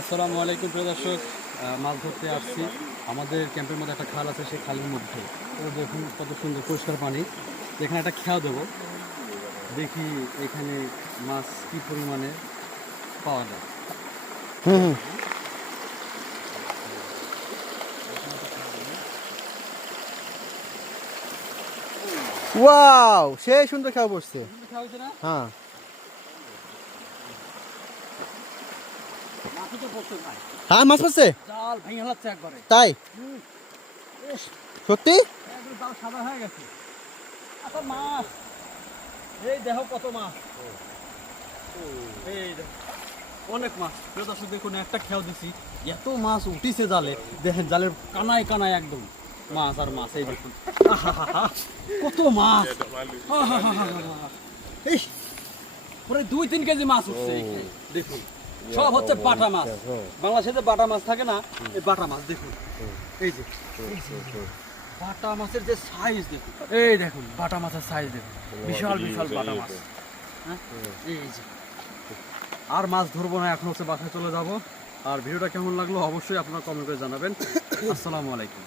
আসসালামু আলাইকুম প্রিয় দর্শক, মাছ ধরতে আসছি। আমাদের ক্যাম্পের মধ্যে একটা খাল আছে, সেই খালের মধ্যে তো দেখুন কত সুন্দর পরিষ্কার পানি। এখানে একটা খেয়া দেবো, দেখি এখানে মাছ কী পরিমাণে পাওয়া যায়। হুম। ওয়াও, সেই সুন্দর খাওয়া পড়ছে। খেয়া হয়েছে না? হ্যাঁ, মাছও তো পড়ছে ভাই, হ্যাঁ মাছ পড়ছে। জাল ভেঙে হচ্ছে একবারে। তাই ইস, সত্যি? একদম জাল সাদা হয়ে গেছে। আচ্ছা মাছ, এই দেখো কত মাছ, এই দেখো অনেক মাছ। প্রিয় দর্শক দেখুন, একটা খেয়াও দিছি, এত মাছ উঠিছে জালে। দেখেন জালের কানায় কানায় একদম মাছ আর মাছ। এই দেখুন আহাহাহা, কত মাছ! আহাহাহা। এই প্রায় 2-3 কেজি মাছ উঠছে এইখানে। দেখুন সব হচ্ছে বাটা মাছ। বাংলাদেশে যে বাটা মাছ থাকে না, এই বাটা মাছ দেখুন। এই যে বাটা মাছের যে সাইজ দেখুন, এই দেখুন বাটা মাছের সাইজ দেখুন, বিশাল বিশাল বাটা মাছ। হ্যাঁ, এই যে আর মাছ ধরবো না, এখন হচ্ছে বাসায় চলে যাব। আর ভিডিওটা কেমন লাগলো অবশ্যই আপনারা কমেন্ট করে জানাবেন। আসসালামু আলাইকুম।